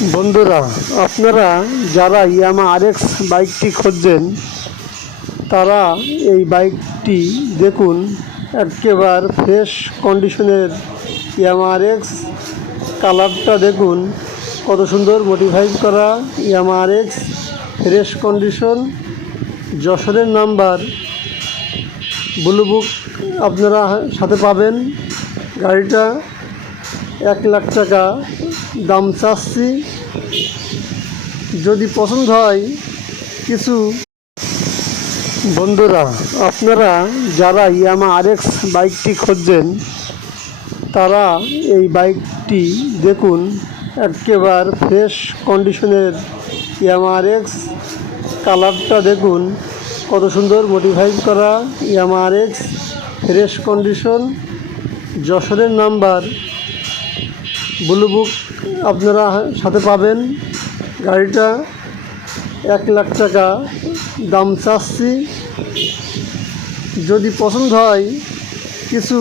বন্ধুরা, আপনারা যারা ইয়ামা আরএক্স বাইকটি খুঁজছেন তারা এই বাইকটি দেখুন। একেবারে ফ্রেশ কন্ডিশনের ইয়ামা আরএক্স। কালারটা দেখুন কত সুন্দর মডিফাই করা ইয়ামা আরএক্স, ফ্রেশ কন্ডিশন, যশোরের নাম্বার, ব্লু বুক আপনারা সাথে পাবেন। গাড়িটা 1,00,000 টাকা দাম চাচ্ছি। যদি পছন্দ হয় কিছু। বন্ধুরা, আপনারা যারা ইয়ামা আরএক্স বাইকটি খুঁজছেন তারা এই বাইকটি দেখুন। একেবারে ফ্রেশ কন্ডিশনের ইয়ামা আরএক্স। কালারটা দেখুন কত সুন্দর মডিফাই করা ইয়ামা আরএক্স, ফ্রেশ কন্ডিশন, যশোরের নাম্বার, ব্লু বুক আপনারা সাথে পাবেন। গাড়িটা 1,00,000 টাকা দাম চাচ্ছি। যদি পছন্দ হয় কিছু